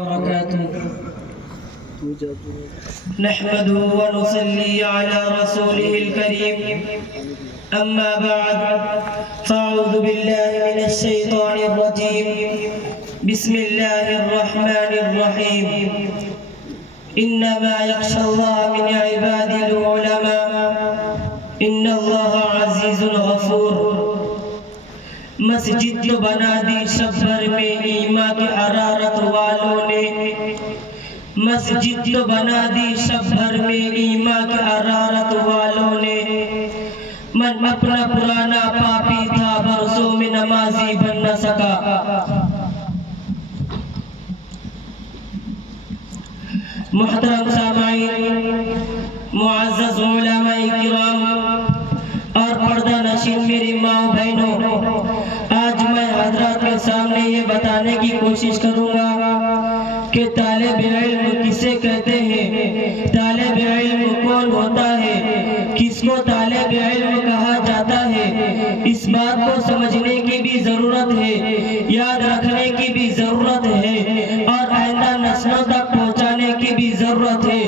وبركاته. نحمده ونصلي على رسوله الكريم. أما بعد فأعوذ بالله من الشيطان الرجيم. بسم الله الرحمن الرحيم. إنما يخشى الله من عباده العلماء. إن الله عزيز غفور. مسجد تو بنا دی شب بھر میں ایمان کی حرارت والوں نے. مسجد تو بنا دی شب بھر میں ایمان کی حرارت والوں نے. من اپنا پرانا پاپی تھا برسوں میں نمازی بن نہ سکا. محترم سامعین، معزز علماء کرام اور پردہ نشین میری ماں بہنوں، آج میں حضرات کے سامنے یہ بتانے کی کوشش کروں گا کہ طالب علم کسے کہتے ہیں، طالب علم کون ہوتا ہے، کس کو طالب علم کہا جاتا ہے. اس بات کو سمجھنے کی بھی ضرورت ہے، یاد رکھنے کی بھی ضرورت ہے اور آئندہ نسلوں تک پہنچانے کی بھی ضرورت ہے.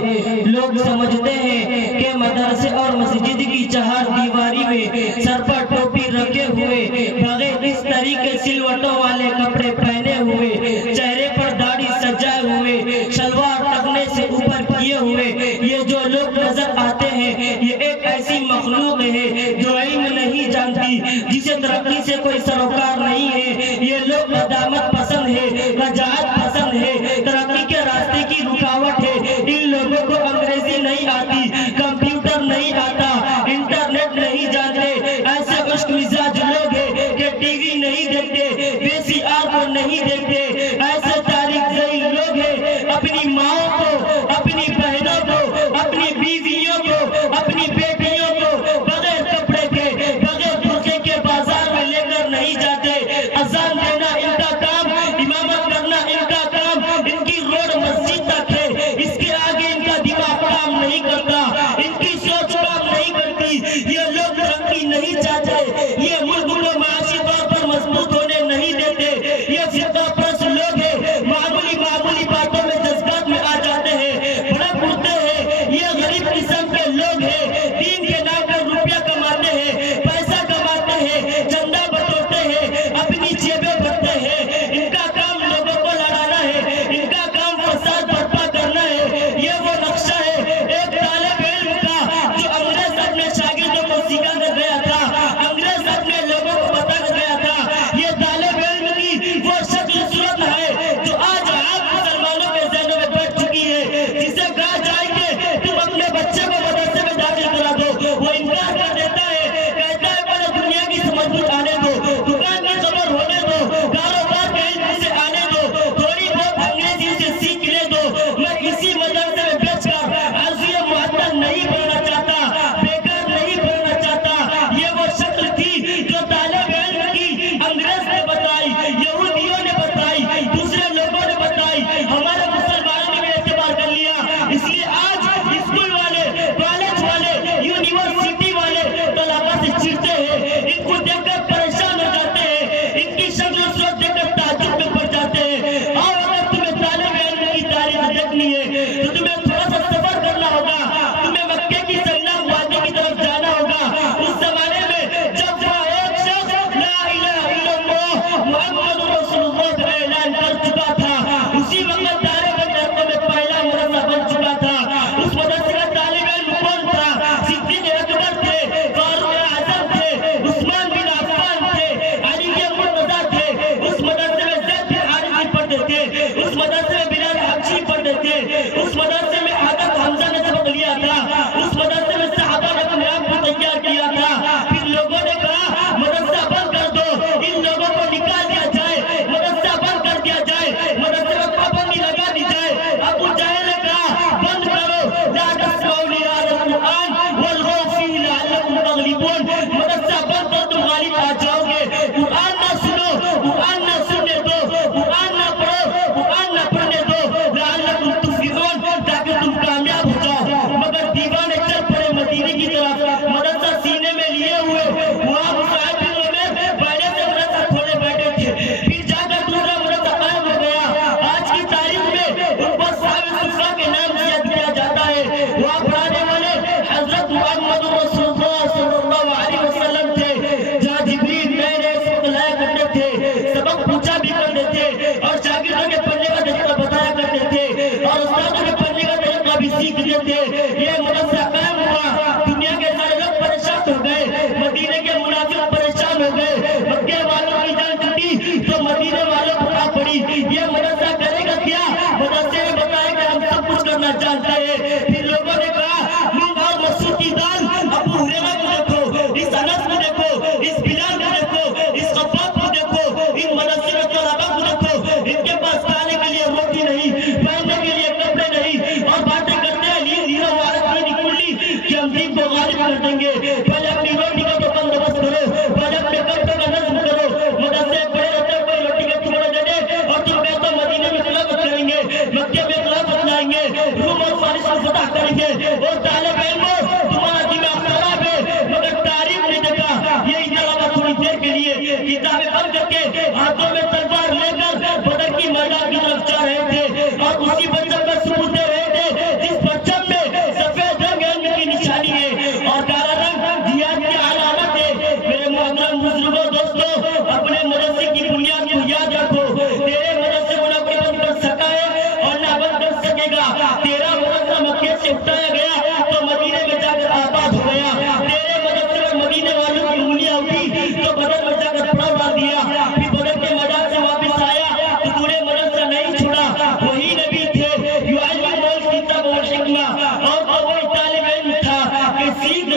لوگ سمجھتے ہیں کہ مدرسے اور مسجد کی چہار دیواری میں سر پر ٹوپی رکھے ہوئے، بغیر اس طریقے سلوٹوں والے کپڑے پہنے ہوئے، چہرے پر داڑھی سجائے ہوئے، شلوار ٹکنے سے اوپر کیے ہوئے یہ جو لوگ نظر آتے ہیں، یہ ایک ایسی مخلوق ہے جو علم نہیں جانتی، جسے ترقی سے کوئی سروکار نہیں ہے. یہ لوگ ندامت پسند ہے، رجعت پسند ہے، ترقی کے راستے کی رکاوٹ ہے. ان لوگوں کو انگریزی نہیں آتی، کمپیوٹر نہیں آتا، انٹرنیٹ نہیں جانتے. ایسے عشق مزاج لوگ ہیں کہ ٹی وی نہیں دیکھتے، وی سی آر کو نہیں دیکھتے. ایسے تاریخ ذیل لوگ ہیں، اپنی ماں کو، اپنی بہنوں کو، اپنی بیویوں کو، اپنی بیٹیوں کو بغیر کپڑے کے، بغیر برقعے کے بازار میں لے کر نہیں جاتے. اذان دینا ان کا کام، امامت کرنا ان کا کام، ان کی روڈ مسجد تک ہے. اس کے آگے ان کا دماغ کام نہیں کرتا، ان کی سوچ کام نہیں کرتی. یہ لوگ ترقی نہیں چاہتے، یہ ملک کو معاشی طور پر مضبوط ہونے نہیں دیتے. یہ فرقہ پرست لوگ ہیں، معمولی باتوں میں جذبات میں آ جاتے ہیں، بھڑک اٹھتے ہیں. یہ غریب قسم کے لوگ ہیں، دین کے نام پر روپیہ کماتے ہیں، پیسہ کماتے ہیں، چندہ بٹورتے ہیں، اپنی جیبیں بھرتے ہیں. ان کا کام لوگوں کو لڑانا ہے، ان کا کام فساد برپا کرنا ہے. یہ وہ نقشہ ہے ایک طالب علم کا جو انگریز اپنے شاگردوں کو سکھا کر گیا تھا، انگریز اپنے لوگوں کو بتا کر گیا تھا. یہ طالب علم کی وہ شکل صورت ہے جو آج عام مسلمانوں کے ذہنوں میں بیٹھ چکی ہے. جسے کہا جائے کہ تم اپنے بچے کو مدرسے میں داخل کرا دو، وہ انکار کر دیتا ہے، کہتا ہے پہلے دنیا کی سمجھ آنے دو، دکان کی خبر ہونے دو، کاروبار کے علم سے آنے دو، تھوڑی بہت انگریزی سے سیکھ لے دو. میں کسی مدرسے میں بیچ کر عرضی معطل نہیں پڑھنا چاہتا، بیکار نہیں پڑھنا چاہتا. یہ وہ شکل تھی جو طالب علم کی انگریز نے بتائی، یہودیوں نے بتائی، دوسرے لوگوں نے بتائی، ہمارے مسلمانوں نے بھی اعتبار کر لیا. اس لیے آج اسکول والے، کالج والے، یونیورسٹی والے طلباء سے چڑھتے ہیں، ان کو دیکھ کر پریشان ہو جاتے ہیں، ان کی شکل و صورت دیکھ کر تعجب میں پڑ جاتے ہیں. اور اگر تمہیں طالب علم کی تاریخ دیکھنی ہے تو تمہیں تھوڑا سا سفر کرنا ہوگا، تمہیں مکے کی سنام وادی کی طرف جانا ہوگا. اس زمانے میں جب وہاں ایک شخص لا الہ الا اللہ محمد رسول اللہ کا اعلان کر چکا تھا، اسی وقت طالب علم میں پہلا مدرسہ بن چکا تھا. اس مدرسے کا طالب علم کون تھا؟ صدیق اکبر تھے، فاروق اعظم تھے، عثمان بن عفان تھے، علی مرتضیٰ تھے. اس مدرسے میں زید بن حارثہ پڑھتے تھے، اس مدرسے میں بلال حبشی پڑھتے تھے، اس مدرسے